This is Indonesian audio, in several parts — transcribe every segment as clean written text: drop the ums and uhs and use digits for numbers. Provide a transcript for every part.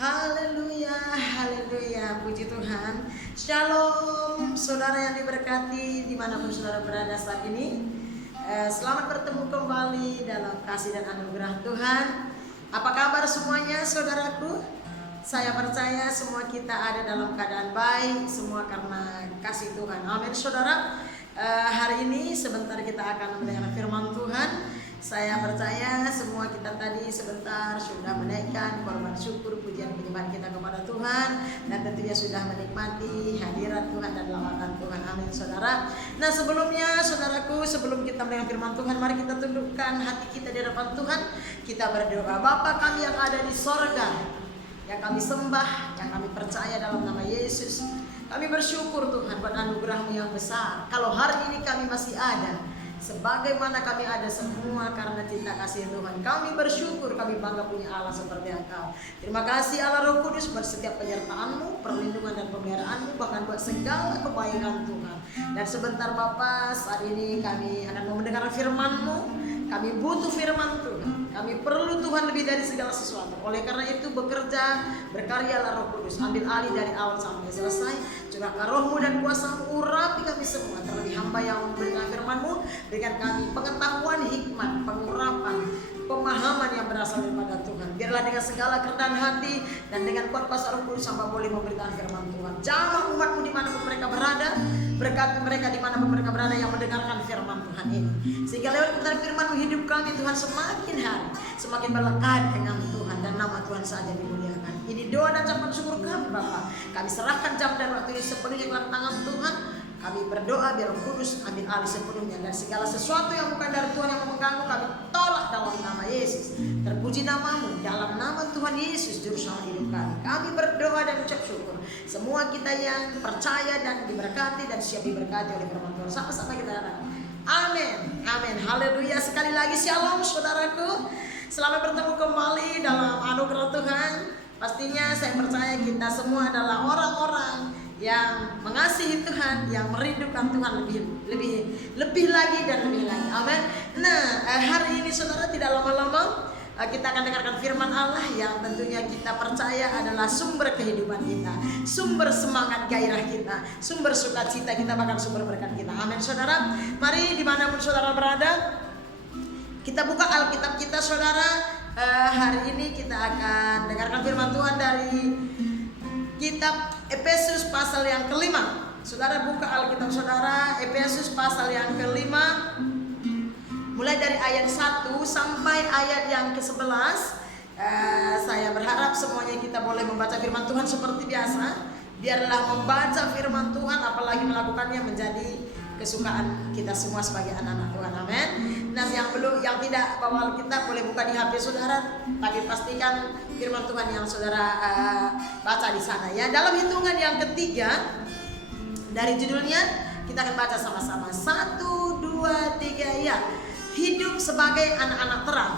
Haleluya, haleluya, puji Tuhan. Shalom, saudara yang diberkati dimanapun saudara berada saat ini. Selamat bertemu kembali dalam kasih dan anugerah Tuhan. Apa kabar semuanya saudaraku? Saya percaya semua kita ada dalam keadaan baik, semua karena kasih Tuhan. Amin saudara. Hari ini sebentar kita akan mendengar firman Tuhan. Saya percaya semua kita tadi sebentar sudah menaikkan korban syukur, pujian penyembahan kita kepada Tuhan, dan tentunya sudah menikmati hadirat Tuhan dan lawatan Tuhan. Amin saudara. Nah sebelumnya saudaraku, sebelum kita mendengar firman Tuhan, mari kita tundukkan hati kita di hadapan Tuhan. Kita berdoa. Bapa kami yang ada di sorga, yang kami sembah, yang kami percaya dalam nama Yesus, kami bersyukur Tuhan buat anugerah-Mu yang besar. Kalau hari ini kami masih ada, sebagaimana kami ada semua karena cinta kasih Tuhan. Kami bersyukur, kami bangga punya Allah seperti Engkau. Terima kasih Allah Roh Kudus buat setiap penyertaan-Mu, perlindungan dan pemeliharaan-Mu, bahkan buat segala kebaikan Tuhan. Dan sebentar Bapa, saat ini kami akan mendengar firman-Mu. Kami butuh firman Tuhan. Kami perlu Tuhan lebih dari segala sesuatu. Oleh karena itu bekerja, berkaryalah Roh Kudus. Ambil alih dari awal sampai selesai. Curahkan Roh-Mu dan kuasa-Mu, urapi kami semua. Terlebih hamba yang memberikan firman-Mu, berikan kami pengetahuan, hikmat, pengurapan, pemahaman yang berasal daripada Tuhan. Biarlah dengan segala kerendahan hati dan dengan kuat kuasa Roh Kudus hamba boleh memberikan firman Tuhan. Jamah umat-Mu dimanapun mereka berada. Berkati mereka dimanapun mereka berada yang mendengarkan firman Tuhan ini. Sehingga lewat kebenaran firman-Mu hidup kami Tuhan semakin hari semakin melekat dengan Tuhan, dan nama Tuhan saja dimuliakan. Ini doa dan ucapan syukur kami Bapa. Kami serahkan jam dan waktu ini sepenuhnya ke dalam tangan Tuhan. Kami berdoa biar Roh Kudus ambil alih sepenuhnya, dan segala sesuatu yang bukan dari Tuhan yang mengganggu kami tolak dalam nama Yesus. Terpuji nama-Mu dalam nama Tuhan Yesus juru selamat hidup kami. Kami berdoa dan ucap syukur. Semua kita yang percaya dan diberkati dan siap diberkati oleh firman Tuhan. Sama-sama kita katakan amin, amin, haleluya. Sekali lagi shalom saudaraku. Selamat bertemu kembali dalam anugerah Tuhan. Pastinya saya percaya kita semua adalah orang-orang yang mengasihi Tuhan, yang merindukan Tuhan lebih lagi dan lebih lagi. Amin. Nah, hari ini saudara tidak lama-lama kita akan dengarkan firman Allah yang tentunya kita percaya adalah sumber kehidupan kita, sumber semangat gairah kita, sumber sukacita kita, bahkan sumber berkat kita. Amin saudara. Mari dimanapun saudara berada, kita buka Alkitab kita saudara. Hari ini kita akan dengarkan firman Tuhan dari kitab Efesus pasal yang kelima. Saudara buka Alkitab saudara, Efesus pasal yang kelima, mulai dari ayat 1 sampai ayat yang ke-11. Saya berharap semuanya kita boleh membaca firman Tuhan seperti biasa. Biarlah membaca firman Tuhan, apalagi melakukannya, menjadi kesukaan kita semua sebagai anak-anak Tuhan. Amin. Nah, yang tidak bawa Alkitab boleh buka di HP saudara, tapi pastikan firman Tuhan yang saudara baca di sana ya. Dalam hitungan yang ketiga dari judulnya kita akan baca sama-sama. 1, 2, 3 ya. Hidup sebagai anak-anak terang.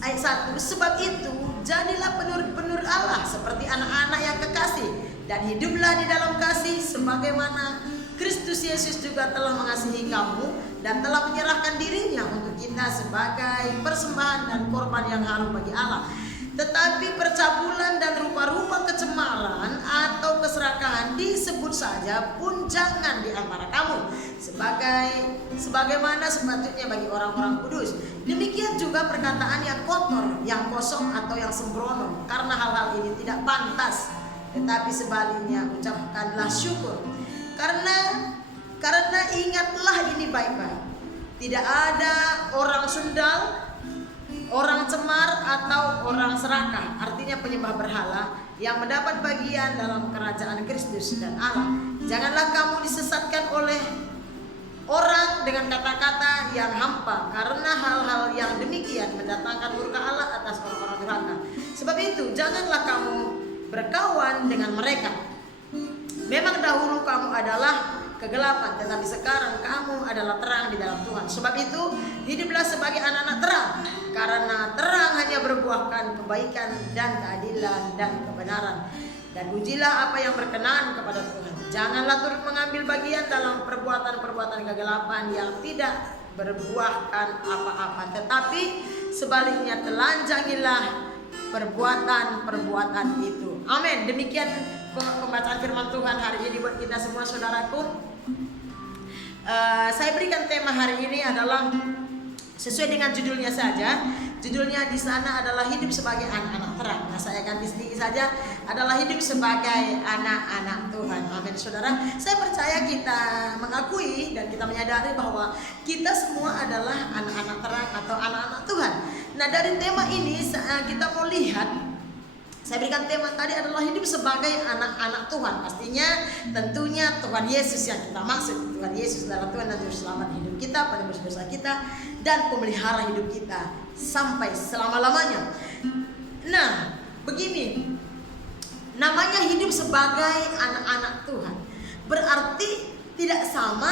Ayat 1, sebab itu jadilah penurut Allah seperti anak-anak yang kekasih, dan hiduplah di dalam kasih sebagaimana Kristus Yesus juga telah mengasihi kamu dan telah menyerahkan dirinya untuk kita sebagai persembahan dan korban yang harum bagi Allah. Tetapi percabulan dan rupa-rupa kecemaran atau keserakahan disebut saja pun jangan di antara kamu, sebagaimana sepatutnya bagi orang-orang kudus. Demikian juga perkataan yang kotor, yang kosong atau yang sembrono, karena hal-hal ini tidak pantas. Tetapi sebaliknya ucapkanlah syukur. Karena ingatlah ini baik-baik. Tidak ada orang sundal, orang cemar atau orang serakah, artinya penyembah berhala, yang mendapat bagian dalam kerajaan Kristus dan Allah. Janganlah kamu disesatkan oleh orang dengan kata-kata yang hampa, karena hal-hal yang demikian mendatangkan murka Allah atas orang-orang durhaka. Sebab itu janganlah kamu berkawan dengan mereka. Memang dahulu kamu adalah kegelapan, tetapi sekarang kamu adalah terang di dalam Tuhan. Sebab itu hiduplah sebagai anak-anak terang, karena terang hanya berbuahkan kebaikan dan keadilan dan kebenaran. Dan ujilah apa yang berkenan kepada Tuhan. Janganlah turut mengambil bagian dalam perbuatan-perbuatan kegelapan yang tidak berbuahkan apa-apa, tetapi sebaliknya telanjangilah perbuatan-perbuatan itu. Amin. Demikian pembacaan firman Tuhan hari ini buat kita semua, saudaraku. Saya berikan tema hari ini adalah sesuai dengan judulnya saja. Judulnya di sana adalah hidup sebagai anak-anak terang. Nah, saya ganti sedikit saja, adalah hidup sebagai anak-anak Tuhan. Amin, saudara. Saya percaya kita mengakui dan kita menyadari bahwa kita semua adalah anak-anak terang atau anak-anak Tuhan. Nah, dari tema ini kita mau lihat. Saya berikan tema tadi adalah hidup sebagai anak-anak Tuhan. Pastinya tentunya Tuhan Yesus yang kita maksud. Tuhan Yesus adalah Tuhan dan Juru Selamat hidup kita, penebus dosa kita, dan pemelihara hidup kita sampai selama-lamanya. Nah, begini, namanya hidup sebagai anak-anak Tuhan berarti tidak sama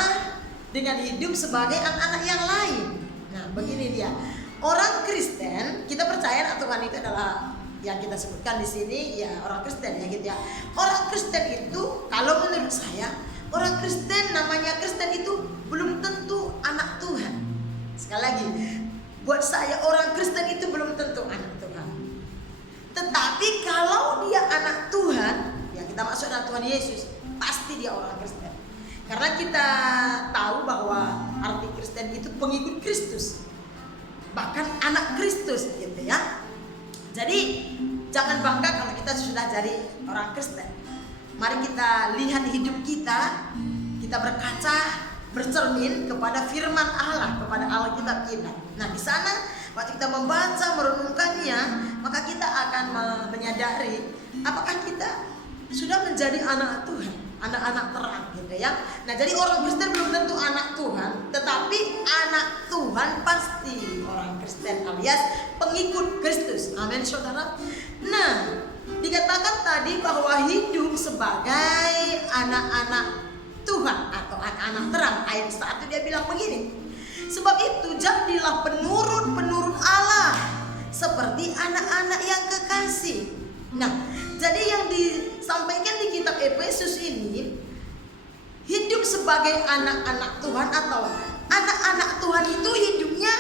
dengan hidup sebagai anak-anak yang lain. Nah, begini dia. Orang Kristen, kita percaya Tuhan itu adalah yang kita sebutkan di sini ya orang Kristen ya gitu ya. Orang Kristen itu kalau menurut saya orang Kristen, namanya Kristen itu belum tentu anak Tuhan. Sekali lagi, buat saya orang Kristen itu belum tentu anak Tuhan. Tetapi kalau dia anak Tuhan, yang kita maksud adalah Tuhan Yesus, pasti dia orang Kristen. Karena kita tahu bahwa arti Kristen itu pengikut Kristus, bahkan anak Kristus gitu ya. Jadi jangan bangga kalau kita sudah jadi orang Kristen. Mari kita lihat hidup kita, kita berkaca, bercermin kepada firman Allah, kepada Alkitab kita. Nah, di sana waktu kita membaca, merenungkannya, maka kita akan menyadari apakah kita sudah menjadi anak Tuhan, anak-anak terang gitu ya. Nah, jadi orang Kristen belum tentu anak Tuhan, tetapi anak Tuhan pasti orang Kristen alias pengikut Kristus. Amin, saudara. Nah, dikatakan tadi bahwa hidup sebagai anak-anak Tuhan atau anak-anak terang. Ayat 1 dia bilang begini, sebab itu jadilah penurut-penurut Allah seperti anak-anak yang kekasih. Nah, jadi yang disampaikan di kitab Efesus ini, hidup sebagai anak-anak Tuhan atau anak-anak Tuhan itu hidupnya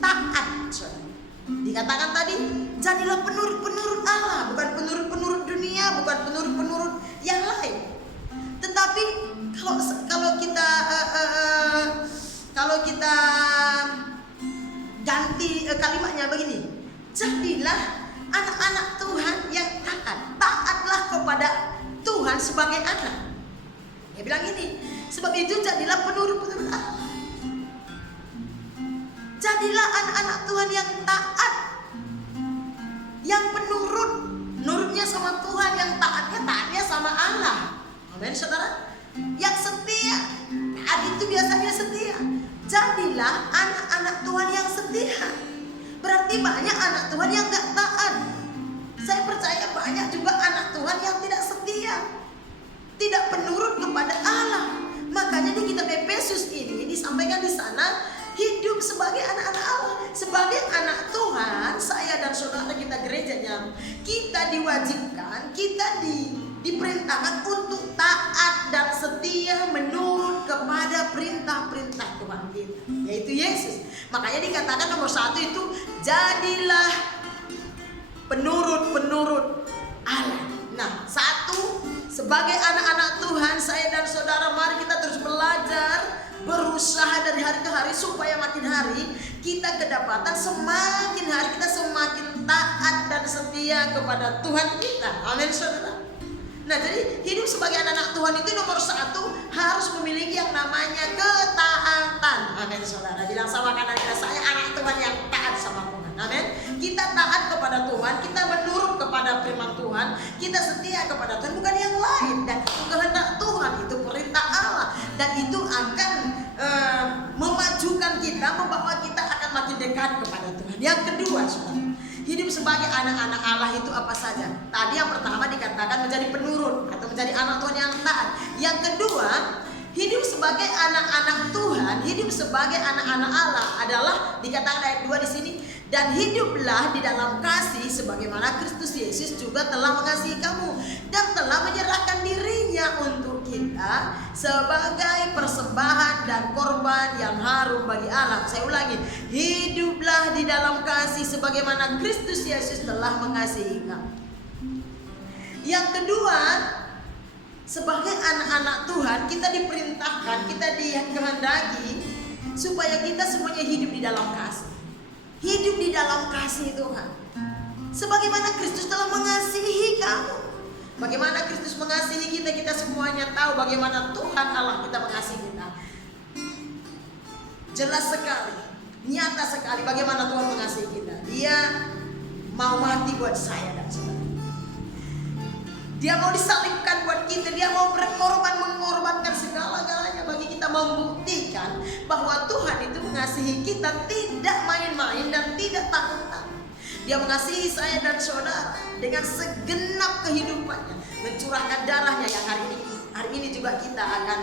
taat. Dikatakan tadi, jadilah penurut-penurut Allah, bukan penurut-penurut dunia, bukan penurut-penurut yang lain. Tetapi kalau kita ganti kalimatnya begini, jadilah anak-anak Tuhan yang taat. Taatlah kepada Tuhan sebagai anak. Dia bilang ini, sebab itu jadilah penurut-penurut Allah. Jadilah anak-anak Tuhan yang taat, yang penurut, nurutnya sama Tuhan, yang taatnya sama Allah. Amin, saudara. Yang setia, taat itu biasanya setia. Jadilah anak-anak Tuhan yang setia. Berarti banyak anak Tuhan yang gak taat. Saya percaya banyak juga anak Tuhan yang tidak setia, tidak penurut kepada Allah. Makanya di kitab Efesus ini disampaikan di sana, hidup sebagai anak-anak Allah, sebagai anak Tuhan. Saya dan saudara kita gerejanya, kita diwajibkan, kita diperintahkan untuk taat dan setia menurut kepada perintah-perintah Tuhan kita, yaitu Yesus. Makanya dikatakan nomor 1 itu, jadilah penurut-penurut Allah. Nah, 1, sebagai anak-anak Tuhan, saya dan saudara mari kita terus belajar, berusaha dari hari ke hari supaya makin hari kita kedapatan semakin hari kita semakin taat dan setia kepada Tuhan kita. Amin, saudara. Nah, jadi hidup sebagai anak-anak Tuhan itu nomor 1 harus memiliki yang namanya ketaatan. Amin, saudara. Bilang sama kanan kita, saya anak Tuhan yang taat sama Tuhan. Amin. Kita taat kepada Tuhan, kita menurut kepada firman Tuhan, kita setia kepada Tuhan, bukan yang lain. Dan itu kehendak Tuhan, itu perintah Allah, dan itu akan memajukan kita, membawa kita akan makin dekat kepada Tuhan. Yang kedua, saudara, hidup sebagai anak-anak Allah itu apa saja? Tadi yang pertama dikatakan menjadi penurut atau menjadi anak Tuhan yang taat. Yang kedua, hidup sebagai anak-anak Tuhan, hidup sebagai anak-anak Allah adalah dikatakan ayat 2 di sini, dan hiduplah di dalam kasih sebagaimana Kristus Yesus juga telah mengasihi kamu dan telah menyerahkan dirinya untuk kita. kita sebagai persembahan dan korban yang harum bagi Allah. Saya ulangi, hiduplah di dalam kasih sebagaimana Kristus Yesus telah mengasihi kamu. Yang kedua, sebagai anak-anak Tuhan, kita diperintahkan, kita dikehendaki supaya kita semuanya hidup di dalam kasih. Hidup di dalam kasih Tuhan. Sebagaimana Kristus telah mengasihi kamu. Bagaimana Kristus mengasihi kita, kita semuanya tahu bagaimana Tuhan Allah kita mengasihi kita. Jelas sekali, nyata sekali bagaimana Tuhan mengasihi kita. Dia mau mati buat saya dan saudara. Dia mau disalibkan buat kita. Dia mau berkorban, mengorbankan segala-galanya bagi kita, membuktikan bahwa Tuhan itu mengasihi kita tidak main-main dan tidak takut-takut. Dia mengasihi saya dan saudara dengan segenap kehidupannya, mencurahkan darahnya yang hari ini juga kita akan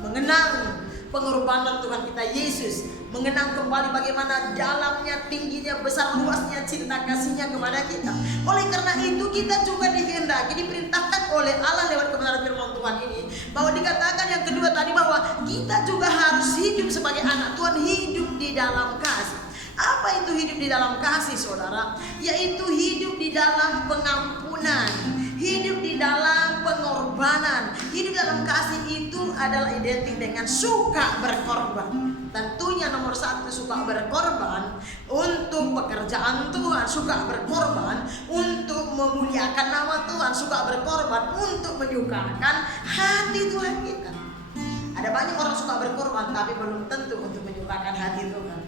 mengenang pengorbanan Tuhan kita Yesus, mengenang kembali bagaimana dalamnya, tingginya, besar luasnya cinta kasihnya kepada kita. Oleh karena itu kita juga dikehendaki, diperintahkan oleh Allah lewat kebenaran firman Tuhan ini, bahwa dikatakan yang kedua tadi bahwa kita juga harus hidup sebagai anak Tuhan, hidup di dalam kasih. Apa itu hidup di dalam kasih, saudara? Yaitu hidup di dalam pengampunan, hidup di dalam pengorbanan. Hidup dalam kasih itu adalah identik dengan suka berkorban. Tentunya nomor satu, suka berkorban untuk pekerjaan Tuhan, suka berkorban untuk memuliakan nama Tuhan, suka berkorban untuk menyukakan hati Tuhan kita. Ada banyak orang suka berkorban tapi belum tentu untuk menyukakan hati Tuhan.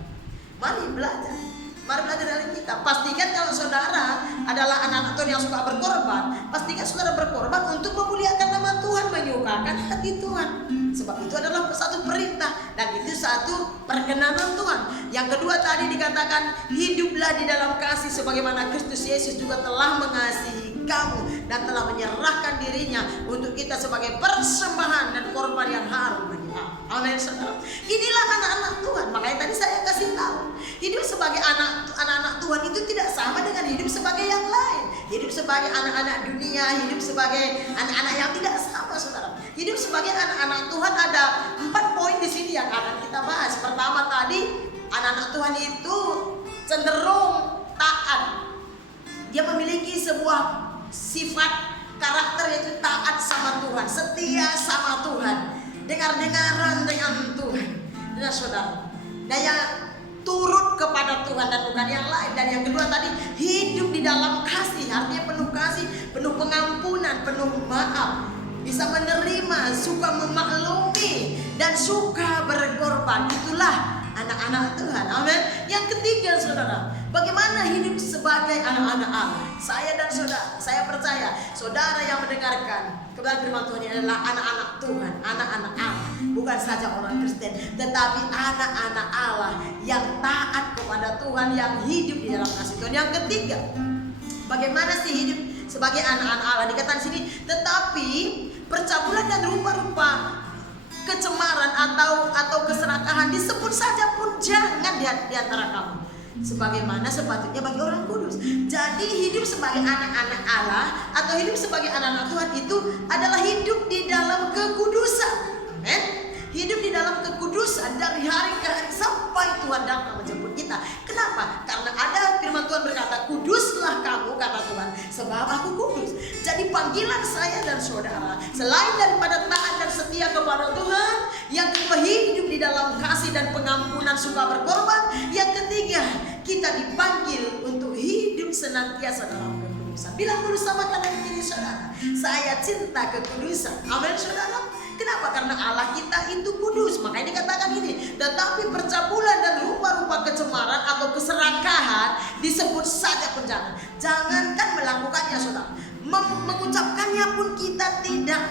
Mari belajar dari kita. Pastikan kalau saudara adalah anak-anak Tuhan yang suka berkorban, pastikan saudara berkorban untuk memuliakan nama Tuhan, menyukakan hati Tuhan. Sebab itu adalah satu perintah dan itu satu perkenanan Tuhan. Yang kedua tadi dikatakan, hiduplah di dalam kasih sebagaimana Kristus Yesus juga telah mengasihi kamu dan telah menyerahkan dirinya untuk kita sebagai persembahan dan korban yang harum bagi Allah. Amin, saudara. Inilah anak-anak Tuhan. Makanya tadi saya kasih tahu, hidup sebagai anak-anak Tuhan itu tidak sama dengan hidup sebagai yang lain. Hidup sebagai anak-anak dunia, hidup sebagai anak-anak yang tidak sama, saudara. Hidup sebagai anak-anak Tuhan ada 4 poin di sini yang akan kita bahas. Pertama tadi, anak-anak Tuhan itu cenderung taat. Dia memiliki sebuah sifat karakter yaitu taat sama Tuhan, setia sama Tuhan, dengar-dengaran dengan Tuhan. Nah, saudara, daya turut kepada Tuhan dan bukan yang lain. Dan yang kedua tadi, hidup di dalam kasih, artinya penuh kasih, penuh pengampunan, penuh maaf, bisa menerima, suka memaklumi dan suka berkorban. Itulah anak-anak Tuhan. Amin. Yang ketiga, saudara, bagaimana hidup sebagai anak-anak Allah? Saya dan saudara, saya percaya saudara yang mendengarkan kebenaran firman Tuhan ini adalah anak-anak Tuhan, anak-anak Allah. Bukan saja orang Kristen, tetapi anak-anak Allah yang taat kepada Tuhan, yang hidup di dalam kasih Tuhan. Yang ketiga, bagaimana sih hidup sebagai anak-anak Allah? Dikatakan sini, tetapi percabulan dan rupa-rupa kecemaran atau keserakahan disebut saja pun jangan di antara kamu, sebagaimana sepatutnya bagi orang kudus. Jadi hidup sebagai anak-anak Allah atau hidup sebagai anak-anak Tuhan itu adalah hidup di dalam kekudusan. Amen. Hidup di dalam kekudusan dari hari ke hari sampai Tuhan datang menjemput kita. Kenapa? Karena ada firman Tuhan berkata, kuduslah kamu, kata Tuhan, sebab aku kudus. Jadi panggilan saya dan saudara, selain daripada taat dan setia kepada Tuhan, yang kedua hidup di dalam kasih dan pengampunan, suka berkorban. Yang ketiga, kita dipanggil untuk hidup senantiasa dalam kekudusan. Bilang dulu sama kanan kiri saudara, saya cinta kekudusan. Amin, saudara. Kenapa? Karena Allah kita itu kudus. Makanya dikatakan ini, tetapi percabulan dan rupa-rupa kecemaran atau keserakahan disebut saja pun jangan. Jangankan melakukannya, saudara, mengucapkannya pun kita tidak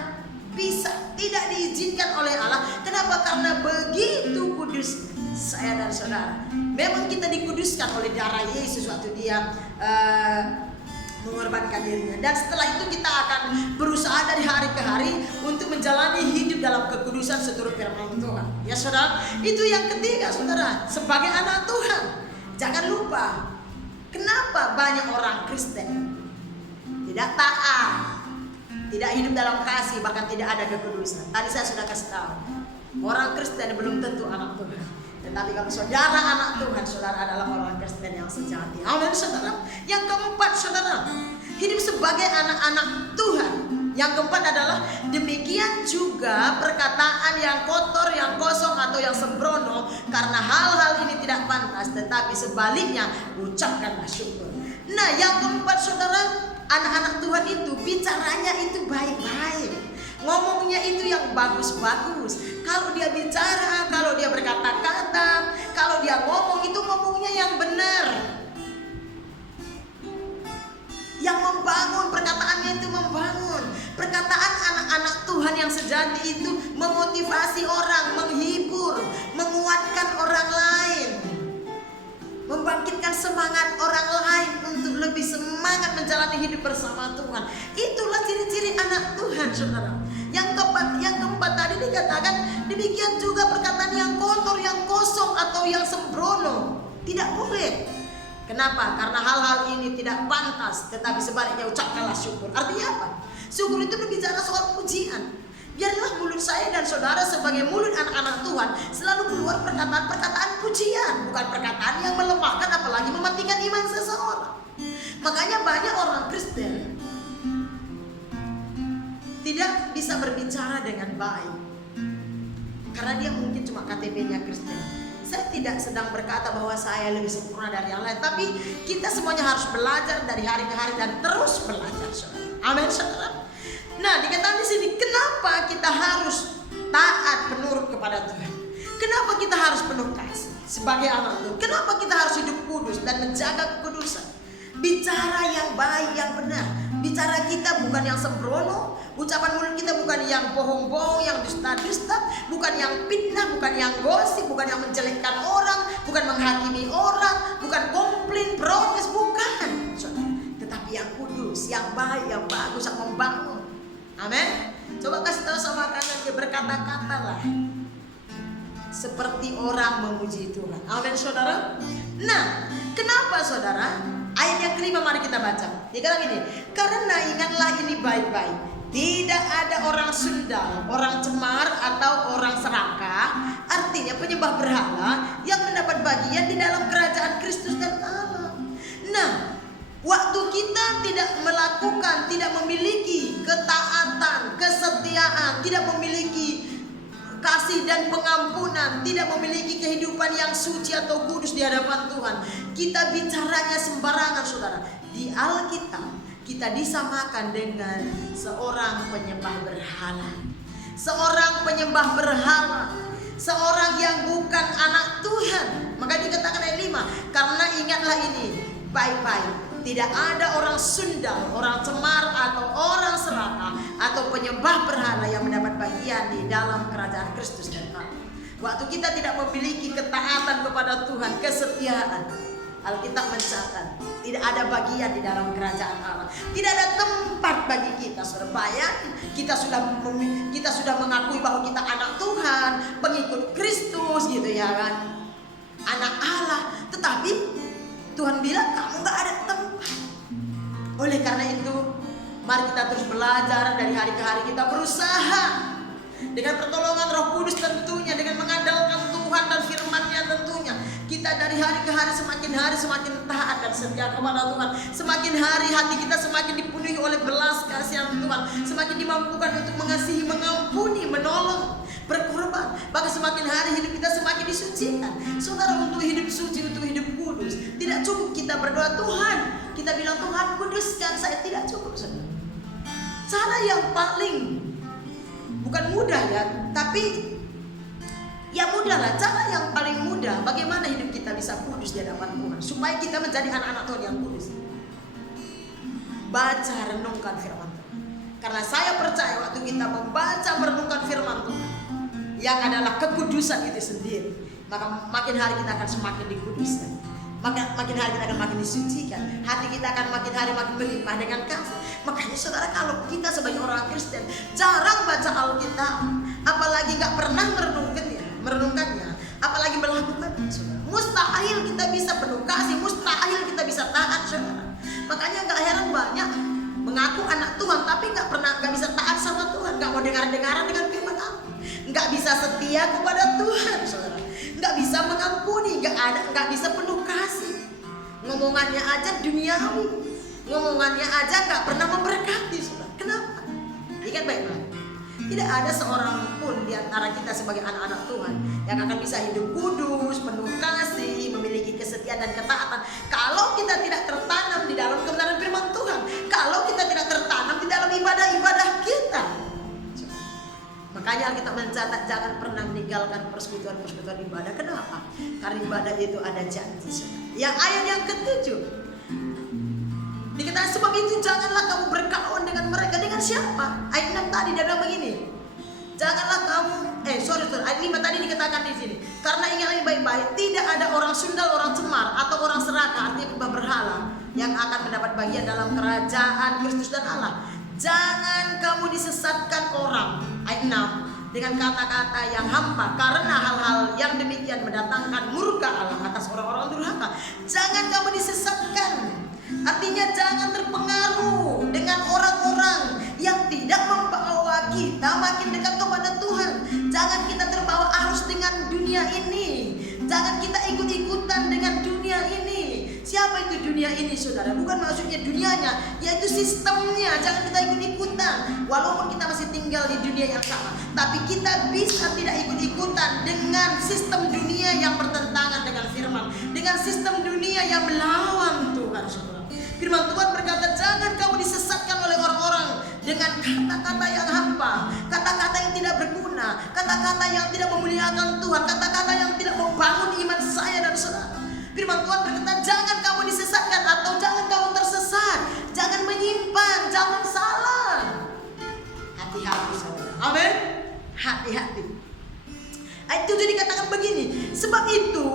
bisa, tidak diizinkan oleh Allah. Kenapa? Karena begitu kudus saya dan saudara. Memang kita dikuduskan oleh darah Yesus waktu dia mengorbankan dirinya. Dan setelah itu kita akan berusaha dari hari ke hari untuk menjalani hidup dalam kekudusan seturut firman Tuhan. Ya saudara, itu yang ketiga, saudara, sebagai anak Tuhan. Jangan lupa, kenapa banyak orang Kristen tidak taat, tidak hidup dalam kasih, bahkan tidak ada kekudusan. Tadi saya sudah kasih tahu, orang Kristen belum tentu anak Tuhan. Tetapi kalau saudara anak Tuhan, saudara adalah orang Kristen yang sejati. Amin, saudara. Yang keempat, saudara, hidup sebagai anak-anak Tuhan. Yang keempat adalah demikian juga perkataan yang kotor, yang kosong atau yang sembrono, karena hal-hal ini tidak pantas, tetapi sebaliknya ucapkanlah syukur. Nah, yang keempat, saudara, anak-anak Tuhan itu bicaranya itu baik-baik, ngomongnya itu yang bagus-bagus. Kalau dia bicara, kalau dia berkata-kata, kalau dia ngomong itu ngomongnya yang benar, yang membangun, perkataannya itu membangun. Perkataan anak-anak Tuhan yang sejati itu memotivasi orang, menghibur, menguatkan orang lain, membangkitkan semangat orang lain untuk lebih semangat menjalani hidup bersama Tuhan. Itulah ciri-ciri anak Tuhan, saudara. Yang keempat tadi dikatakan demikian juga perkataan yang kotor, yang kosong atau yang sembrono tidak boleh. Kenapa? Karena hal-hal ini tidak pantas, tetapi sebaliknya ucapkanlah syukur. Artinya apa? Syukur itu berbicara soal pujian. Biarlah mulut saya dan saudara sebagai mulut anak-anak Tuhan selalu keluar perkataan-perkataan pujian, bukan perkataan yang melemahkan apalagi mematikan iman seseorang. Makanya banyak orang Kristen tidak bisa berbicara dengan baik karena dia mungkin cuma KTP-nya Kristen. Saya tidak sedang berkata bahwa saya lebih sempurna dari yang lain, tapi kita semuanya harus belajar dari hari ke hari dan terus belajar, saudara. Amin, saudara. Nah, dikatakan di sini, kenapa kita harus taat, penurut kepada Tuhan? Kenapa kita harus penuh kasih sebagai anak Tuhan? Kenapa kita harus hidup kudus dan menjaga kekudusan? Bicara yang baik, yang benar. Bicara kita bukan yang sembrono, ucapan mulut kita bukan yang bohong-bohong, yang dusta-dusta, bukan yang fitnah, bukan yang gosip, bukan yang menjelekkan orang, bukan menghakimi orang, bukan komplain, protes, bukan, saudara. Tetapi yang kudus, yang baik, yang bagus, yang membangun. Amin. Coba kasih tahu sama kanan, dia berkata-kata lah seperti orang memuji Tuhan. Amin, saudara. Nah, kenapa, saudara? Ayat yang kelima mari kita baca. Dia bilang ini, karena ingatlah ini baik-baik, tidak ada orang sundal, orang cemar atau orang serakah, artinya penyembah berhala, yang mendapat bagian di dalam kerajaan Kristus dan Allah. Nah, waktu kita tidak melakukan, tidak memiliki ketaatan, kesetiaan, tidak memiliki kasih dan pengampunan, tidak memiliki kehidupan yang suci atau kudus di hadapan Tuhan, kita bicaranya sembarangan, saudara. Di Alkitab kita disamakan dengan seorang penyembah berhala, seorang penyembah berhala, seorang yang bukan anak Tuhan. Maka dikatakan ayat 5, karena ingatlah ini baik-baik, tidak ada orang sundal, orang cemar atau orang serakah atau penyembah berhala yang mendapat bagian di dalam kerajaan Kristus dan Allah. Waktu kita tidak memiliki ketaatan kepada Tuhan, kesetiaan, Alkitab mencatat tidak ada bagian di dalam kerajaan Allah. Tidak ada tempat bagi kita, saudara. Bayangin, kita sudah mengakui bahwa kita anak Tuhan, pengikut Kristus, gitu ya kan, anak Allah. Tetapi Tuhan bilang kamu gak ada tempat. Oleh karena itu, mari kita terus belajar dari hari ke hari. Kita berusaha dengan pertolongan Roh Kudus tentunya, dengan mengandalkan Tuhan dan firman-Nya tentunya. Kita dari hari ke hari semakin taat dan setia kepada Tuhan. Semakin hari hati kita semakin dipenuhi oleh belas kasihan Tuhan. Semakin dimampukan untuk mengasihi, mengampuni, menolong, berkorban. Bahkan semakin hari hidup kita semakin disucikan. Saudara, untuk hidup suci, untuk hidup kudus, tidak cukup kita berdoa Tuhan, kita bilang Tuhan kuduskan saya, tidak cukup, saudara. Cara yang paling bukan mudah ya, tapi ya mudah lah. Cara yang paling mudah bagaimana hidup kita bisa kudus di hadapan Tuhan, supaya kita menjadi anak-anak Tuhan yang kudus. Baca, renungkan firman Tuhan. Karena saya percaya waktu kita membaca, merenungkan firman Tuhan, yang adalah kekudusan itu sendiri, maka makin hari kita akan semakin dikuduskan. Makin hari kita akan makin disucikan. Hati kita akan makin hari makin melimpah dengan kasih. Makanya saudara, kalau kita sebagai orang Kristen jarang baca Alkitab, apalagi gak pernah merenungkannya, apalagi melakukannya, saudara, mustahil kita bisa penuh kasih, mustahil kita bisa taat, saudara. Makanya gak heran banyak mengaku anak Tuhan tapi gak bisa mau dengar-dengaran dengan firman Allah. Nggak bisa setia kepada Tuhan, saudara. Nggak bisa mengampuni, nggak bisa penuh kasih. Ngomongannya aja duniawi, ngomongannya aja nggak pernah memberkati, saudara. Kenapa? Ingat baik-baik. Tidak ada seorang pun di antara kita sebagai anak-anak Tuhan yang akan bisa hidup kudus, penuh kasih, memiliki kesetiaan dan ketaatan kalau kita tidak tertanam di dalam kebenaran firman Tuhan, kalau kita tidak tertanam di dalam ibadah-ibadah kita. Makanya Alkitab mencatat jangan pernah meninggalkan persekutuan-persekutuan ibadah. Kenapa? Karena ibadah itu ada janji. Yang ayat yang ke-7 dikatakan sebab itu janganlah kamu berkawan dengan mereka. Dengan siapa? Ayat 6 tadi dia bilang begini. Janganlah kamu ayat 5 tadi dikatakan di sini. Karena ingatlah baik-baik, tidak ada orang sundal, orang cemar atau orang serakah, artinya penyembah berhala, yang akan mendapat bagian dalam kerajaan Kristus dan Allah. Jangan kamu disesatkan orang, ayat 6, dengan kata-kata yang hampa, karena hal-hal yang demikian mendatangkan murka Allah atas orang-orang durhaka. Jangan kamu disesatkan. Artinya jangan terpengaruh dengan orang-orang yang tidak membawa kita makin dekat kepada Tuhan. Jangan kita terbawa arus dengan dunia ini. Jangan kita ikut-ikutan dengan dunia ini. Siapa itu dunia ini, saudara? Bukan maksudnya dunianya, yaitu sistemnya. Jangan kita ikut-ikutan. Walaupun kita masih tinggal di dunia yang sama, tapi kita bisa tidak ikut-ikutan dengan sistem dunia yang bertentangan dengan firman, dengan sistem dunia yang melawan Tuhan, saudara. Firman Tuhan berkata, jangan kamu disesatkan oleh orang-orang dengan kata-kata yang hampa, kata-kata yang tidak berguna, kata-kata yang tidak memuliakan Tuhan, kata-kata yang tidak membangun iman saya dan saudara. Firman Tuhan berkata, jangan kamu disesatkan atau jangan kamu tersesat, jangan menyimpang, jangan salah. Hati-hati, saudara. Amin. Hati-hati. Ayat 7 dikatakan begini, sebab itu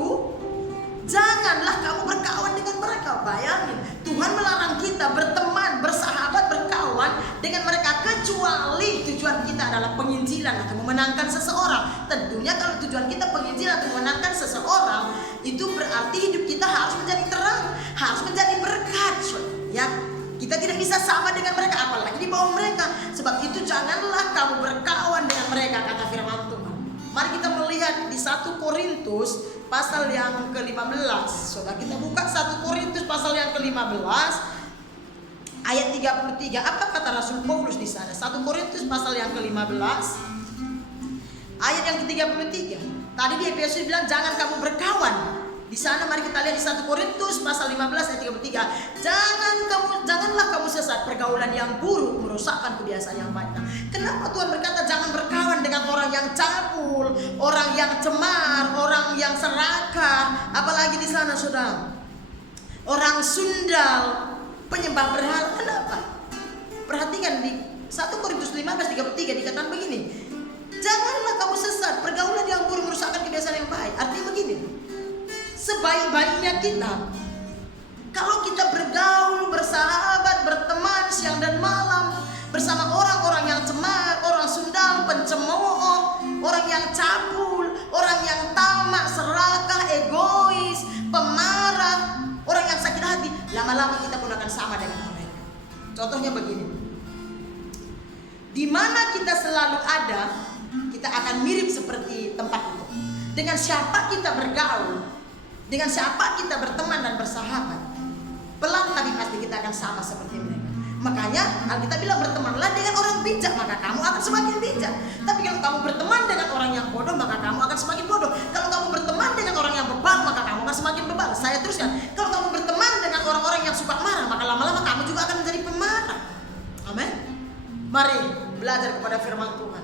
janganlah kamu berkawan dengan mereka. Bayangin, Tuhan melarang kita berteman, bersahabat, berkawan dengan mereka kecuali tujuan kita adalah penginjilan atau memenangkan seseorang. Tentunya kalau tujuan kita penginjilan atau memenangkan seseorang, itu berarti hidup kita harus menjadi terang, harus menjadi berkat. Ya, kita tidak bisa sama dengan mereka, apalagi di bawah mereka. Sebab itu janganlah kamu berkawan dengan mereka, kata firman Tuhan. Mari kita melihat di 1 Korintus pasal yang ke-15. Saudara, kita buka 1 Korintus pasal yang ke-15 ayat 33. Apa kata Rasul Paulus di sana? 1 Korintus pasal yang ke-15 ayat yang ke-33. Tadi di Efesus bilang jangan kamu berkawan. Di sana mari kita lihat di 1 Korintus pasal 15 ayat 33. Janganlah kamu sesat, pergaulan yang buruk merusakkan kebiasaan yang baik. Kenapa Tuhan berkata jangan berkawan dengan orang yang cabul, orang yang cemar, orang yang serakah, apalagi di sana saudara, orang sundal, penyembah berhala. Kenapa? Perhatikan di 1 Korintus 15:33 dikatakan begini. Janganlah kamu sesat, pergaulan yang buruk merusakkan kebiasaan yang baik. Artinya begini. Sebaik-baiknya kita, kalau kita bergaul, bersahabat, berteman siang dan malam bersama orang-orang yang cemar, orang sundal, pencemooh, orang yang cabul, orang yang tamak, serakah, egois, pemarah, orang yang sakit hati, lama-lama kita pun akan sama dengan mereka. Contohnya begini, di mana kita selalu ada, kita akan mirip seperti tempat itu. Dengan siapa kita bergaul, dengan siapa kita berteman dan bersahabat, pelan tapi pasti kita akan sama seperti mereka. Makanya Alkitab bilang bertemanlah dengan orang bijak, maka kamu akan semakin bijak. Tapi kalau kamu berteman dengan orang yang bodoh, maka kamu akan semakin bodoh. Kalau kamu berteman dengan orang yang bebal, maka kamu akan semakin bebal. Saya teruskan, kalau kamu berteman dengan orang-orang yang suka marah, maka lama-lama kamu juga akan menjadi pemarah. Amin. Mari belajar kepada firman Tuhan.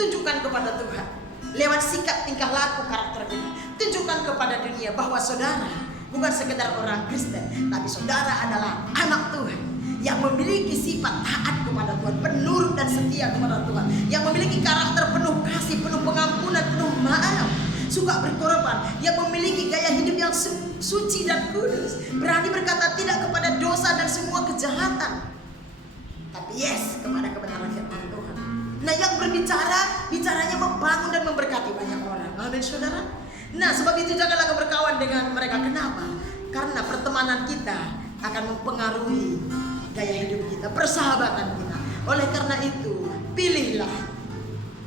Tunjukkan kepada Tuhan lewat sikap, tingkah laku, karakter kita. Tunjukkan kepada dunia bahwa saudara bukan sekedar orang Kristen, tapi saudara adalah anak Tuhan yang memiliki sifat taat kepada Tuhan, penurut dan setia kepada Tuhan, yang memiliki karakter penuh kasih, penuh pengampunan, penuh maaf, suka berkorban, yang memiliki gaya hidup yang suci dan kudus, berani berkata tidak kepada dosa dan semua kejahatan, tapi yes kepada kebenaran firman Tuhan. Nah, yang berbicara, bicaranya membangun dan memberkati banyak orang. Amin, saudara. Nah, sebab itu janganlah berkawan dengan mereka. Kenapa? Karena pertemanan kita akan mempengaruhi gaya hidup kita, persahabatan kita. Oleh karena itu, pilihlah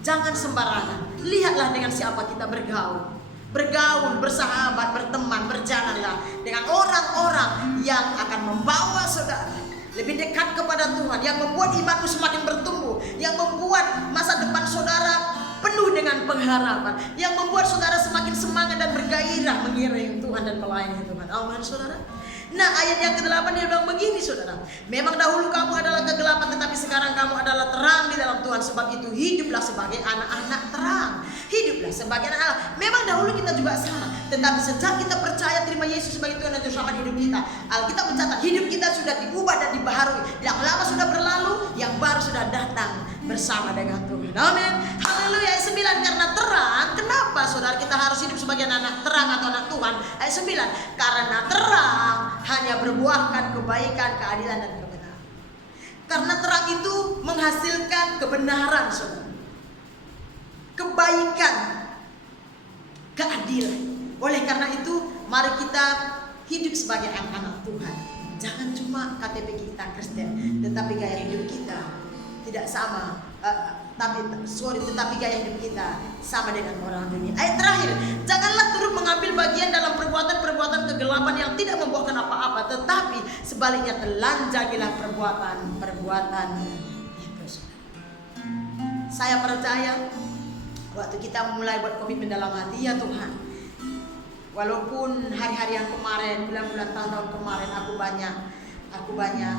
Jangan sembarangan. Lihatlah dengan siapa kita bergaul. Bergaul, bersahabat, berteman, berjalanlah dengan orang-orang yang akan membawa saudara lebih dekat kepada Tuhan, yang membuat imanmu semakin bertumbuh, yang membuat masa depan saudara penuh dengan pengharapan, yang membuat saudara semakin semangat dan bergairah mengiring Tuhan dan melayani Tuhan. Amin saudara. Nah, ayat yang ke-8 dia bilang begini saudara. Memang dahulu kamu adalah kegelapan, tetapi sekarang kamu adalah terang di dalam Tuhan. Sebab itu hiduplah sebagai anak-anak terang. Hiduplah sebagai anak-anak. Memang dahulu kita juga sama, tetapi sejak kita percaya terima Yesus sebagai Tuhan dan Juru Selamat hidup kita, Alkitab mencatat hidup kita sudah diubah dan dibaharui. Yang lama sudah berlalu, yang baru sudah datang bersama dengan Tuhan. Amin. Haleluya. Ayat 9, karena terang. Kenapa saudara kita harus hidup sebagai anak terang atau anak Tuhan? Ayat 9, karena terang hanya berbuahkan kebaikan, keadilan dan kebenaran. Karena terang itu menghasilkan kebenaran saudara, kebaikan, keadilan. Oleh karena itu mari kita hidup sebagai anak-anak Tuhan. Jangan cuma KTP kita Kristen, tetapi gaya hidup kita tidak sama, tetapi gaya hidup kita sama dengan orang dunia. Ayat terakhir, janganlah turut mengambil bagian dalam perbuatan-perbuatan kegelapan yang tidak membuahkan apa-apa, tetapi sebaliknya telanjangilah perbuatan itu. Saya percaya waktu kita mulai buat komitmen dalam hati, ya Tuhan, walaupun hari-hari yang kemarin, bulan-bulan tahun-tahun kemarin aku banyak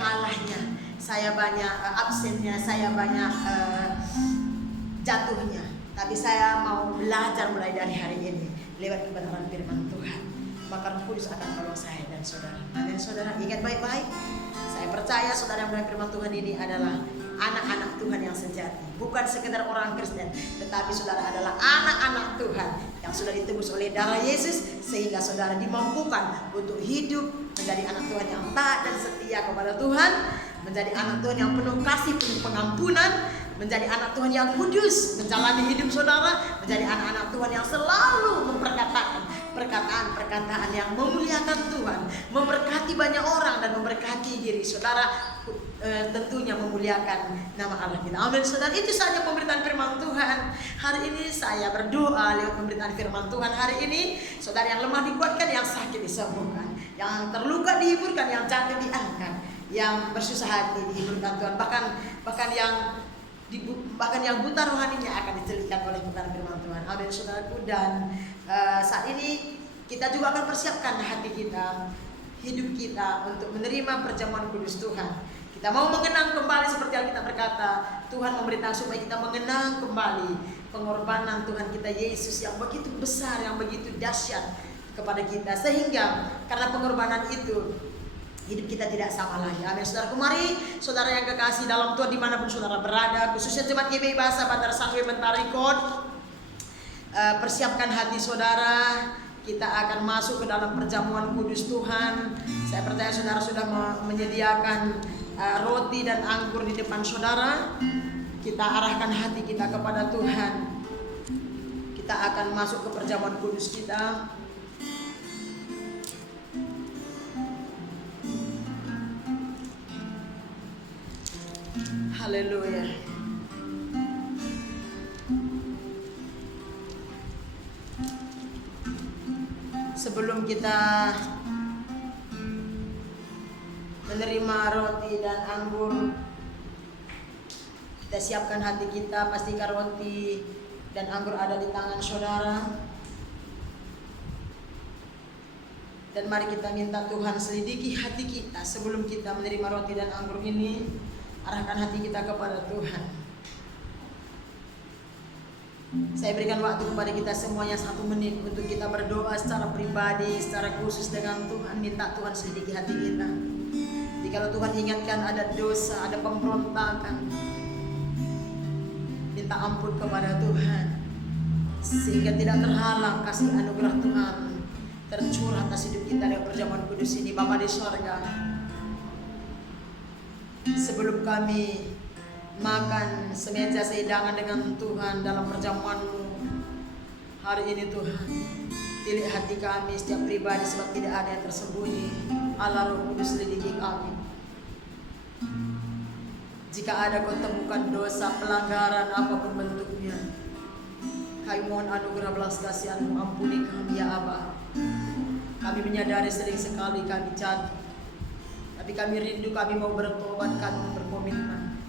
kalahnya, saya banyak absennya, saya banyak jatuhnya. Tapi saya mau belajar mulai dari hari ini lewat kebenaran firman Tuhan. Maka Roh Kudus akan tolong saya dan saudara. Amin saudara, ingat baik-baik. Saya percaya saudara yang mulai firman Tuhan ini adalah anak-anak Tuhan yang sejati. Bukan sekedar orang Kristen, tetapi saudara adalah anak-anak Tuhan yang sudah ditebus oleh darah Yesus, sehingga saudara dimampukan untuk hidup menjadi anak Tuhan yang taat dan setia kepada Tuhan, menjadi anak Tuhan yang penuh kasih, penuh pengampunan, menjadi anak Tuhan yang kudus, menjalani hidup saudara, menjadi anak-anak Tuhan yang selalu memperkatakan perkataan-perkataan yang memuliakan Tuhan, memberkati banyak orang dan memberkati diri saudara, tentunya memuliakan nama Allah kita. Amin saudara. Itu saja pemberitaan firman Tuhan hari ini. Saya berdoa lewat pemberitaan firman Tuhan hari ini, saudara yang lemah dikuatkan, yang sakit disembuhkan, yang terluka dihiburkan, yang jatuh diangkat, yang bersusah hati dihiburkan Tuhan, bahkan yang buta rohaninya akan dicelitkan oleh kebenaran firman Tuhan. Amin saudaraku. Dan saat ini kita juga akan persiapkan hati kita, hidup kita untuk menerima perjamuan kudus Tuhan. Kita mau mengenang kembali seperti yang kita berkata, Tuhan memberitahu supaya kita mengenang kembali pengorbanan Tuhan kita Yesus yang begitu besar, yang begitu dahsyat kepada kita, sehingga karena pengorbanan itu hidup kita tidak sama lagi. Amin saudara. Mari saudara yang kekasih dalam Tuhan dimanapun saudara berada, khususnya jemaat GBI Bahasa Bantar Sangwe Mentarikot, persiapkan hati saudara. Kita akan masuk ke dalam perjamuan kudus Tuhan. Saya percaya saudara sudah menyediakan roti dan anggur di depan saudara. Kita arahkan hati kita kepada Tuhan. Kita akan masuk ke perjamuan kudus kita. Haleluya. Sebelum kita menerima roti dan anggur, kita siapkan hati kita. Pastikan roti dan anggur ada di tangan saudara. Dan mari kita minta Tuhan selidiki hati kita sebelum kita menerima roti dan anggur ini. Arahkan hati kita kepada Tuhan. Saya berikan waktu kepada kita semuanya 1 menit untuk kita berdoa secara pribadi, secara khusus dengan Tuhan. Minta Tuhan selidiki hati kita. Jika Tuhan ingatkan ada dosa, ada pemberontakan, minta ampun kepada Tuhan, sehingga tidak terhalang kasih anugerah Tuhan tercurah atas hidup kita dengan perjamuan kudus ini. Bapa di sorga, sebelum kami makan semeja sehidangan dengan Tuhan dalam perjamuan-Mu hari ini, Tuhan, tilik hati kami setiap pribadi, sebab tidak ada yang tersembunyi. Allah Roh Kudus, selidiki kami. Jika ada kau temukan dosa, pelanggaran apapun bentuknya, kami mohon anugerah belas kasihan-Mu, ampuni kami ya Aba. Kami menyadari sering sekali kami jatuh, tapi kami rindu, kami mau bertobat, kami mau berkomitmen.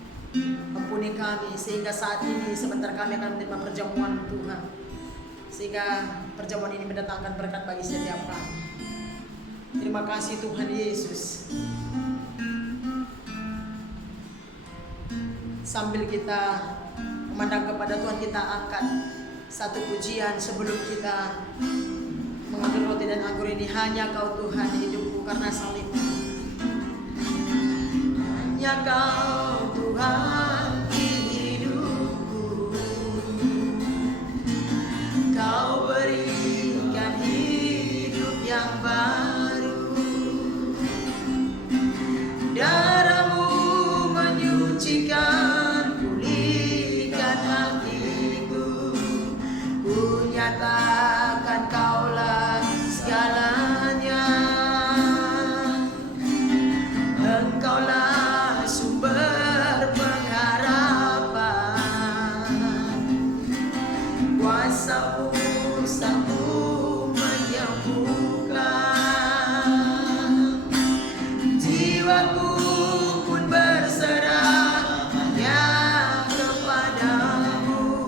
Ampuni kami sehingga saat ini sebentar kami akan menerima perjamuan Tuhan, sehingga perjamuan ini mendatangkan berkat bagi setiap kami. Terima kasih Tuhan Yesus. Sambil kita memandang kepada Tuhan, kita angkat satu pujian sebelum kita mengambil roti dan anggur ini. Hanya Kau Tuhan hidupku karena salibmu. Hanya Kau Tuhan hidupku, Kau berikan hidup yang baru. Darah-Mu menyucikan, pulihkan hatiku. Ku nyatakan Kaulah segalanya. Engkaulah sumber pengharapan. Kuasa-Mu sanggup menyembuhkan. Jiwaku pun berserah hanya kepadamu.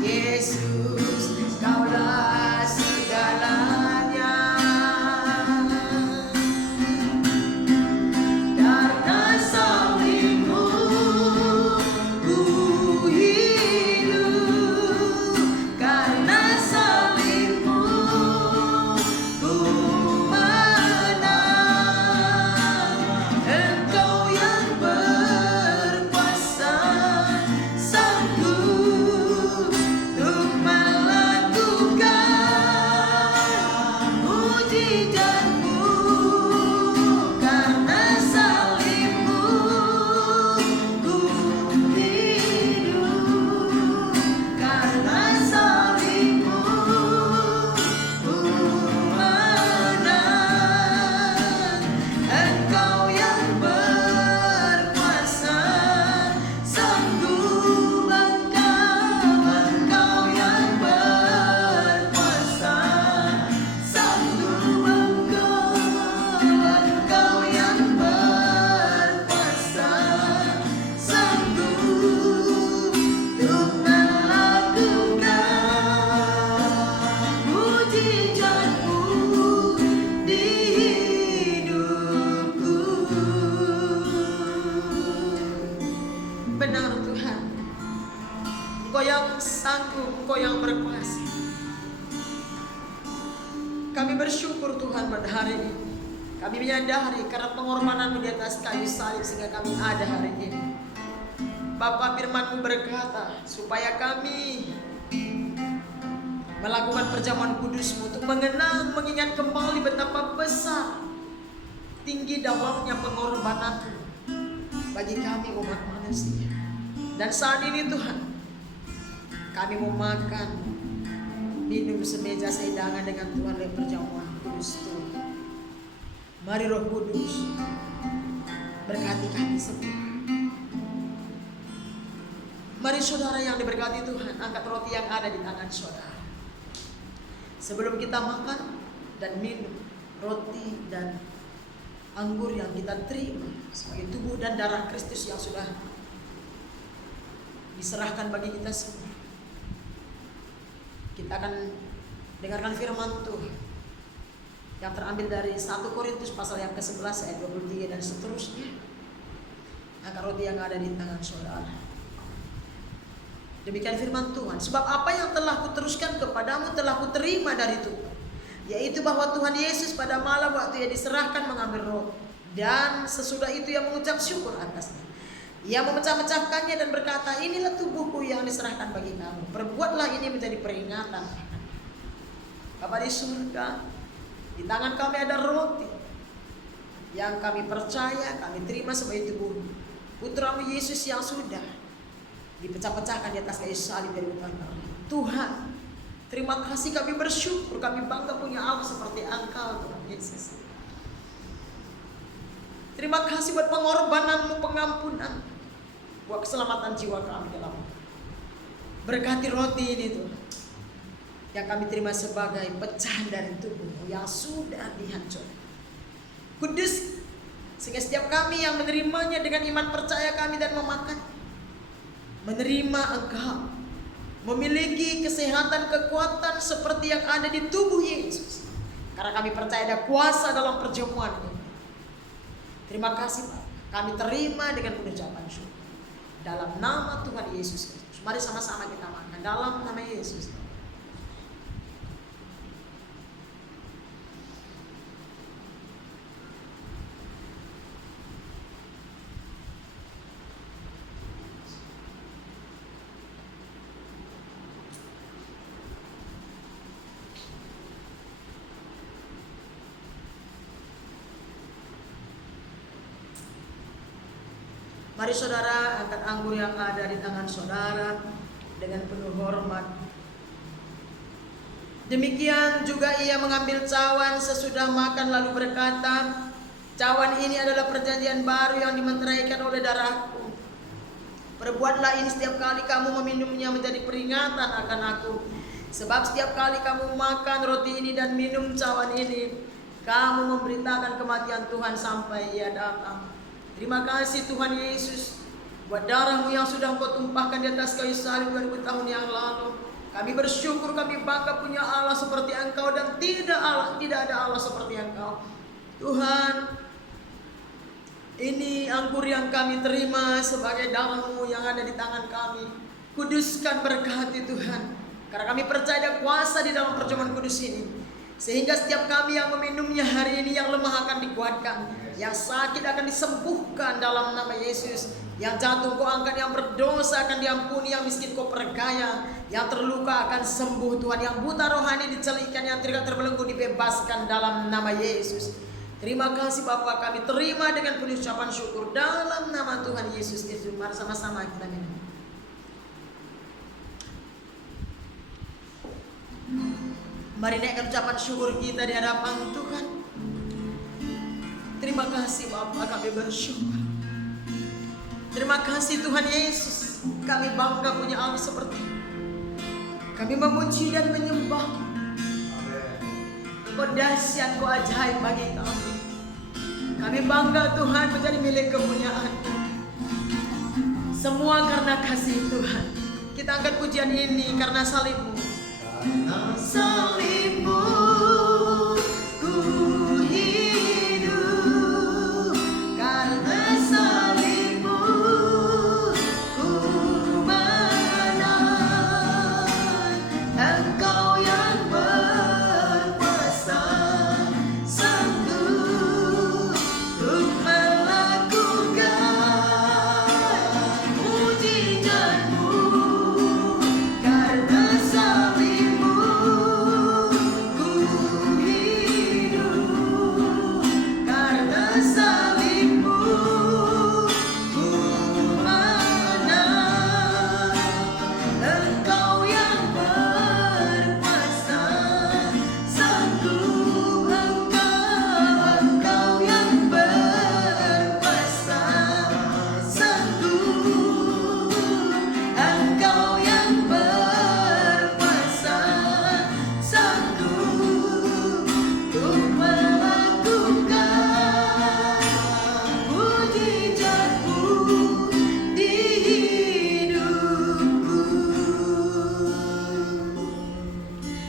Yesus, Kaulah segalanya. Karena salibmu ku hidup, karena salibmu ku menang. Engkau yang berkuasa, sanggup untuk melakukan mujizat-Mu. Karena salibmu ku hidup, karena salibmu ku menang. Engkau yang berkuasa, sanggup. Engkau yang berkuasa, sanggup. Engkau yang berkuasa, sanggup untuk melakukan mujizat-Mu di hidupku. Benar Tuhan, Engkau yang sanggup, Engkau yang berkuasa. Kami bersyukur Tuhan pada hari ini. Kami menyadari karena pengorbanan-Mu di atas kayu salib sehingga kami ada hari ini. Bapa, firman-Mu berkata supaya kami melakukan perjamuan kudus-Mu untuk mengenang, mengingat kembali betapa besar, tinggi dalamnya pengorbanan-Mu bagi kami umat manusia. Dan saat ini Tuhan, kami mau makan, minum semeja sehidangan dengan Tuhan lewat perjamuan kudus Tuhan. Mari Roh Kudus berkati kami semua. Mari saudara yang diberkati Tuhan, angkat roti yang ada di tangan saudara. Sebelum kita makan dan minum roti dan anggur yang kita terima sebagai tubuh dan darah Kristus yang sudah diserahkan bagi kita semua, kita akan dengarkan firman Tuhan yang terambil dari 1 Korintus pasal yang ke-11 ayat 23 dan seterusnya. Angkat roti yang ada di tangan saudara. Demikian firman Tuhan. Sebab apa yang telah kuteruskan kepadamu telah kuterima dari Tuhan, yaitu bahwa Tuhan Yesus pada malam waktu Ia diserahkan mengambil roti, dan sesudah itu Ia mengucap syukur atasnya. Ia memecah-mecahkannya dan berkata, inilah tubuhku yang diserahkan bagi kamu. Perbuatlah ini menjadi peringatan. Bapa di surga, di tangan kami ada roti yang kami percaya, kami terima sebagai tubuh Putra-Mu Yesus yang sudah dipecah-pecahkan di atas kayu salib dari utara. Tuhan, terima kasih, kami bersyukur, kami bangga punya Allah seperti Engkau Tuhan Yesus. Terima kasih buat pengorbanan-Mu, pengampunan. buat keselamatan jiwa kami dalam. Berkati roti ini Tuhan, yang kami terima sebagai pecahan dari tubuh-Mu yang sudah dihancurkan. Kudus, sehingga setiap kami yang menerimanya dengan iman percaya kami dan memakan, menerima Engkau, memiliki kesehatan, kekuatan seperti yang ada di tubuh Yesus. Karena kami percaya ada kuasa dalam perjamuan ini. Terima kasih Pak, kami terima dengan pengucapan syukur. Dalam nama Tuhan Yesus Kristus. Mari sama-sama kita makan dalam nama Yesus. Mari saudara angkat anggur yang ada di tangan saudara dengan penuh hormat. Demikian juga ia mengambil cawan sesudah makan lalu berkata, cawan ini adalah perjanjian baru yang dimeteraikan oleh darahku. Perbuatlah ini setiap kali kamu meminumnya menjadi peringatan akan aku. Sebab setiap kali kamu makan roti ini dan minum cawan ini, kamu memberitakan kematian Tuhan sampai ia datang. Terima kasih Tuhan Yesus buat darah-Mu yang sudah Engkau tumpahkan di atas kayu salib 2000 tahun yang lalu. Kami bersyukur, kami bangga punya Allah seperti Engkau dan tidak ada Allah seperti Engkau. Tuhan, ini anggur yang kami terima sebagai darah-Mu yang ada di tangan kami. Kuduskan, berkati Tuhan, karena kami percaya ada kuasa di dalam perjamuan kudus ini. Sehingga setiap kami yang meminumnya hari ini, yang lemah akan dikuatkan, yang sakit akan disembuhkan dalam nama Yesus. Yang jatuh Kau angkat, yang berdosa akan diampuni, yang miskin Kau perkaya, yang terluka akan sembuh Tuhan, yang buta rohani dicelikan, yang terikat terbelenggu dibebaskan dalam nama Yesus. Terima kasih Bapa, kami terima dengan penuh ucapan syukur dalam nama Tuhan Yesus Kristus. Mari sama-sama kita minum. Mari naikkan ucapan syukur kita di hadapan Tuhan. Terima kasih Bapa, kami bersyukur. Terima kasih Tuhan Yesus, kami bangga punya Allah seperti ini. Kami memuji dan menyembah. Kau dahsyat, Kau ajaib bagi kami. Kami bangga Tuhan menjadi milik kepunyaan. Semua karena kasih Tuhan. Kita angkat pujian ini karena salib-Mu. Karena salib-Mu ku hidup, karena salib-Mu ku menang. Engkau yang berkuasa sanggup untuk melakukan mujizat-Mu. Karena salib-Mu ku hidup, karena salib-Mu ku menang. Engkau yang berkuasa sanggup, Engkau yang berkuasa sanggup, Engkau yang berkuasa sanggup untuk melakukan mujizat-Mu di hidupku.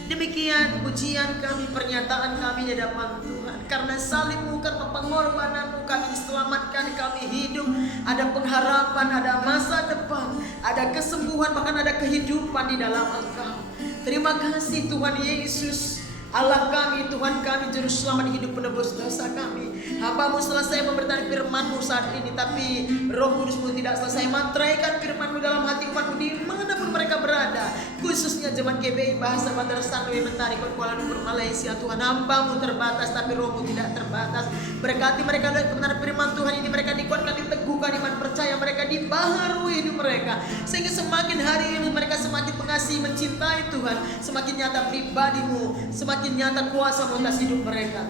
Demikian pujian kami, pernyataan kami di hadapan Tuhan. Karena salib-Mu, karena pengorbanan-Mu, kami diselamatkan, kami hidup. Ada pengharapan, ada masa depan, ada kesembuhan, bahkan ada kehidupan di dalam Engkau. Terima kasih Tuhan Yesus, Allah kami, Tuhan kami, Juru Selamat hidup penebus dosa kami. Hamba-Mu selesai memberitakan firman-Mu saat ini, tapi Roh Kudus-Mu tidak selesai meteraikan firman-Mu dalam hati umat-Mu dimanapun mereka berada, khususnya jemaat GBI Bahasa Bandar Sanoi Mentari Kuala Lumpur Malaysia. Tuhan, hamba-Mu terbatas tapi Roh-Mu tidak terbatas. Berkati mereka dengan kebenaran firman Tuhan ini, mereka dikuatkan, diteguhkan iman percaya mereka, dibaharui hidup mereka, sehingga semakin hari ini mereka semakin mengasihi, mencintai Tuhan, semakin nyata pribadi-Mu, semakin nyata kuasa-Mu atas hidup mereka.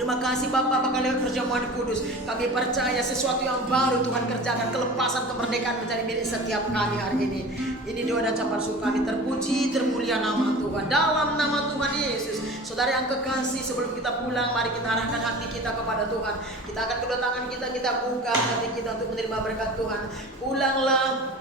Terima kasih Bapak, bahkan lewat perjamuan kudus kami percaya sesuatu yang baru Tuhan kerjakan, kelepasan, kemerdekaan menjadi milik setiap kami hari ini. Ini doa dan ucapan syukur kami, terpuji, termulia nama Tuhan. Dalam nama Tuhan Yesus. Saudara yang kekasih, sebelum kita pulang, mari kita arahkan hati kita kepada Tuhan. Kita akan kedua tangan kita buka hati kita untuk menerima berkat Tuhan. Pulanglah,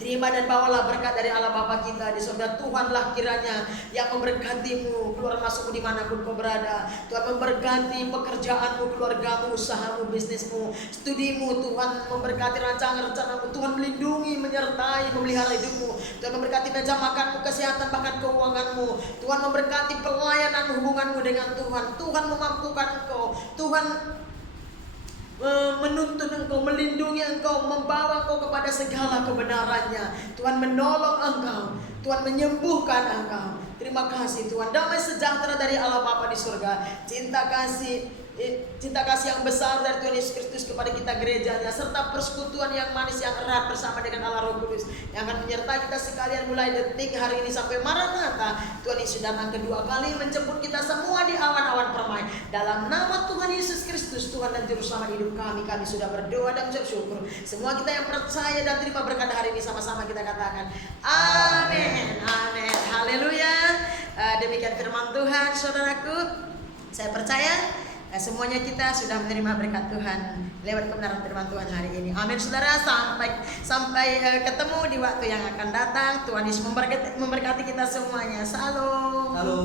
terima dan bawalah berkat dari Allah Bapa kita di surga. Tuhanlah kiranya yang memberkatimu, keluar masukmu dimanapun kau berada. Tuhan memberkati pekerjaanmu, keluargamu, usahamu, bisnismu, studimu. Tuhan memberkati rancangan rencanamu. Tuhan melindungi, menyertai, memelihara hidupmu. Tuhan memberkati meja makanmu, kesehatan, bahkan keuanganmu. Tuhan memberkati pelayanan hubunganmu dengan Tuhan. Tuhan memampukan engkau. Tuhan menuntun engkau, melindungi engkau, membawa engkau kepada segala kebenarannya. Tuhan menolong engkau, Tuhan menyembuhkan engkau. Terima kasih Tuhan. Damai sejahtera dari Allah Bapa di surga, cinta kasih yang besar dari Tuhan Yesus Kristus kepada kita gerejanya, serta persekutuan yang manis yang erat bersama dengan Allah Roh Kudus yang akan menyertai kita sekalian mulai detik hari ini sampai Maranatha. Tuhan Yesus datang kedua kali menjemput kita semua di awan-awan permai. Dalam nama Tuhan Yesus Kristus, Tuhan dan Juru Selamat hidup kami sudah berdoa dan bersyukur. Semua kita yang percaya dan terima berkat hari ini sama-sama kita katakan amin, amin, haleluya. Demikian firman Tuhan, saudaraku. Saya percaya semuanya kita sudah menerima berkat Tuhan lewat kebenaran firman Tuhan hari ini. Amin saudara, sampai ketemu di waktu yang akan datang. Tuhan Yesus memberkati kita semuanya. Salam. Halo.